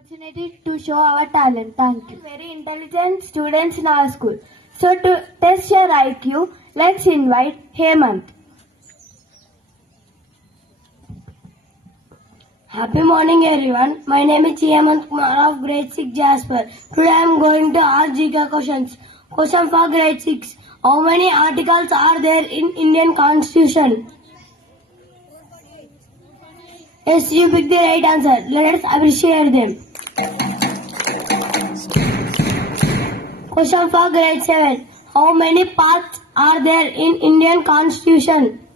Opportunity to show our talent. Thank you. Very intelligent students in our school. So to test your IQ, let's invite Hemant. Happy morning everyone. My name is Hemant Kumar of Grade-VI Jasper. Today I am going to ask GK questions. Question for Grade-VI. How many articles are there in Indian Constitution? Yes, you picked the right answer. Let us appreciate them. Question for Grade-VII. How many parts are there in Indian Constitution?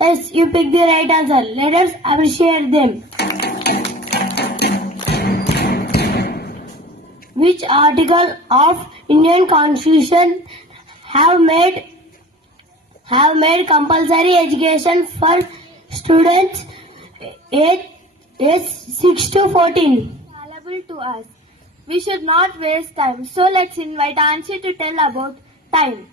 Yes, you picked the right answer. Let us appreciate them. Which article of Indian Constitution have made compulsory education for students aged 6 to 14? Valuable to us. We should not waste time. So let's invite Anshi to tell about time.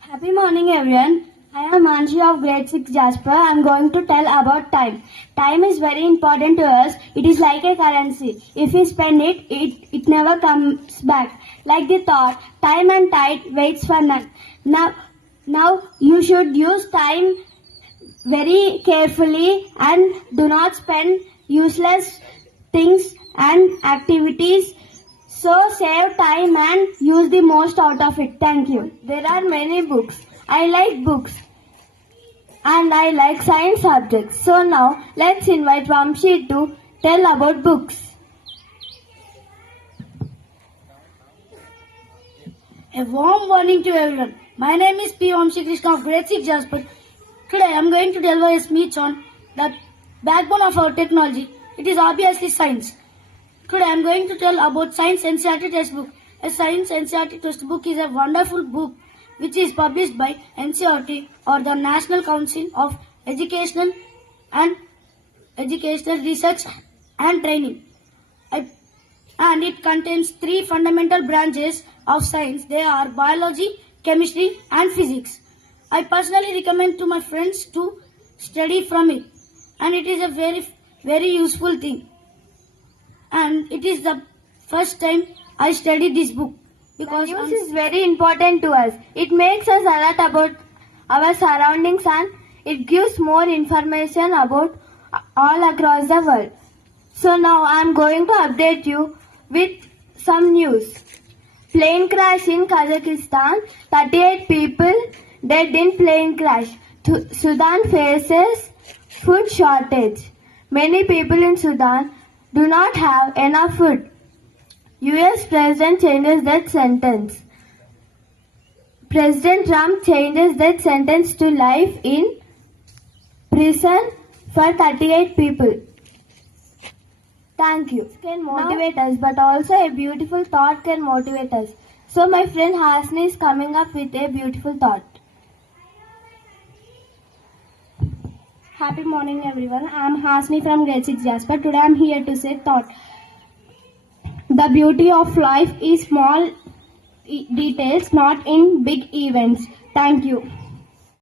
Happy morning everyone. I am Anshi of Grade-VI Jasper. I am going to tell about time. Time is very important to us. It is like a currency. If we spend it, it never comes back. Like the thought, time and tide waits for none. Now you should use time very carefully and do not spend useless things and activities. So save time and use the most out of it. Thank you. There are many books. I like books and I like science subjects. So now let's invite Vamshi to tell about books. A warm morning to everyone. My name is P. Vamshi Krishna of Grade-VI Jasper. Today I am going to tell a speech on the backbone of our technology. It is obviously science. Today I am going to tell about Science NCERT textbook. A Science NCERT textbook is a wonderful book which is published by NCERT or the National Council of Educational Research and Training. And it contains 3 fundamental branches of science. They are biology, chemistry and physics. I personally recommend to my friends to study from it. And it is a very useful thing. And it is the first time I studied this book. Because news is very important to us. It makes us alert about our surroundings and it gives more information about all across the world. So now I am going to update you with some news. Plane crash in Kazakhstan. 38 people dead in plane crash. Sudan faces food shortage. Many people in Sudan do not have enough food. US President changes death sentence. President Trump changes death sentence to life in prison for 38 people. Thank you. Can motivate us, but also a beautiful thought can motivate us. So my friend Hasni is coming up with a beautiful thought. Happy morning everyone. I am Hasni from Grade-VI Jasper. Today I am here to say thought. The beauty of life is small details, not in big events. Thank you.